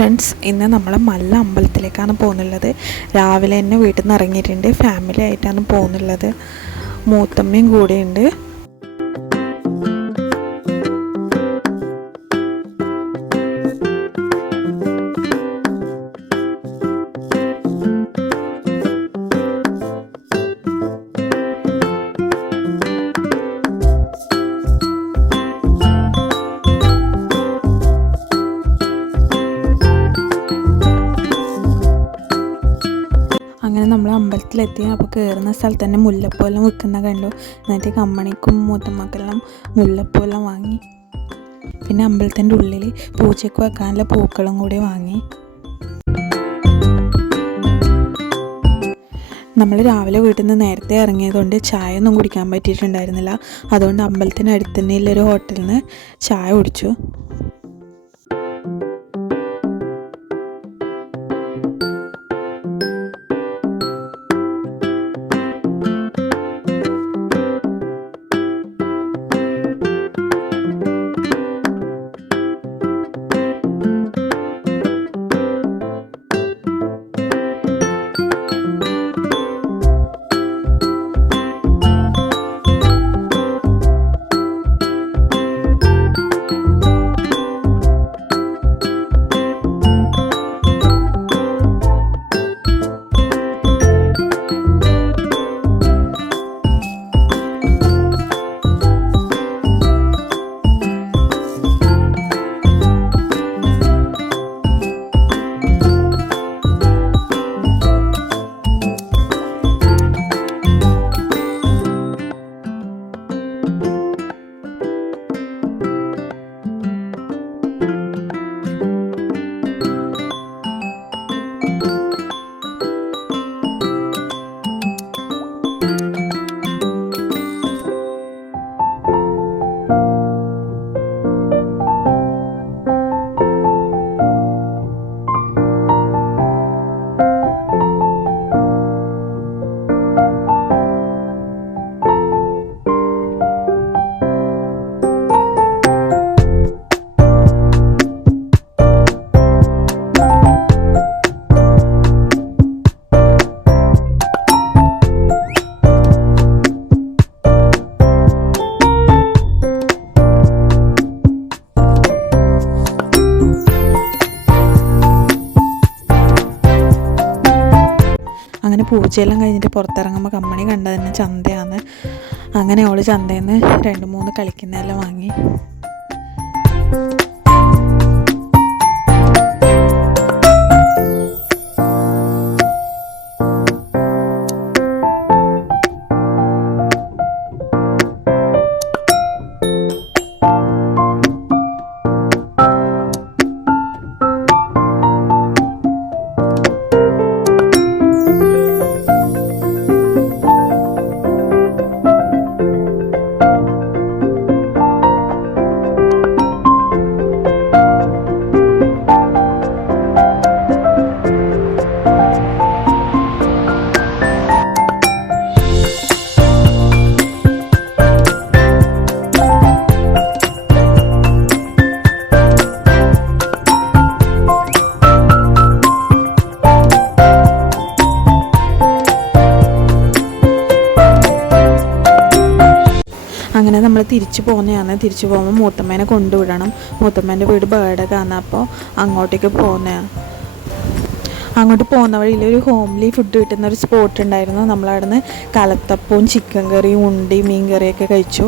Friends ഇന്ന് നമ്മൾ മല്ല അമ്പലത്തിലേക്കാണ് പോകുന്നുള്ളത്. രാവിലെ തന്നെ വീട്ടിൽ നിന്ന് ഇറങ്ങിയിട്ടുണ്ട്. ഫാമിലി ആയിട്ടാണ് പോകുന്നുള്ളത്. മൂത്തമ്മയും കൂടെയുണ്ട്. അമ്പലത്തിലെത്തി അപ്പോൾ കയറുന്ന സ്ഥലത്ത് തന്നെ മുല്ലപ്പൂവെല്ലാം വിൽക്കുന്ന കണ്ടു. എന്നിട്ട് കമ്മണിക്കും മൂത്തമ്മക്കെല്ലാം മുല്ലപ്പൂവെല്ലാം വാങ്ങി. പിന്നെ അമ്പലത്തിന്റെ ഉള്ളിൽ പൂച്ചയ്ക്ക് വെക്കാനുള്ള പൂക്കളും കൂടി വാങ്ങി. നമ്മൾ രാവിലെ വീട്ടിൽ നിന്ന് നേരത്തെ ഇറങ്ങിയതുകൊണ്ട് ചായ ഒന്നും കുടിക്കാൻ പറ്റിയിട്ടുണ്ടായിരുന്നില്ല. അതുകൊണ്ട് അമ്പലത്തിന് അടുത്ത് ഒരു ഹോട്ടലിൽ നിന്ന് ചായ കുടിച്ചു. പൂജയെല്ലാം കഴിഞ്ഞിട്ട് പുറത്തിറങ്ങുമ്പോൾ കമ്മണി കണ്ടത് തന്നെ ചന്തയാണ് അങ്ങനെ അവൾ ചന്തയിൽ നിന്ന് രണ്ട് മൂന്ന് കളിക്കുന്നതെല്ലാം വാങ്ങി. അങ്ങനെ നമ്മൾ തിരിച്ചു പോകുന്നതാണ്. തിരിച്ചു പോകുമ്പോൾ മൂത്തമ്മേനെ കൊണ്ടുവിടണം. മൂത്തമ്മേന്റെ വീട് ബേഡൊക്കെ ആണ് അപ്പോൾ അങ്ങോട്ടേക്ക് പോകുന്നതാണ് അങ്ങോട്ട് പോകുന്ന വഴിയിൽ ഒരു ഹോംലി ഫുഡ് കിട്ടുന്ന ഒരു സ്പോട്ട് ഉണ്ടായിരുന്നു. നമ്മളവിടുന്ന് കലത്തപ്പവും ചിക്കൻ കറിയും ഉണ്ടി മീൻ കറിയൊക്കെ കഴിച്ചു.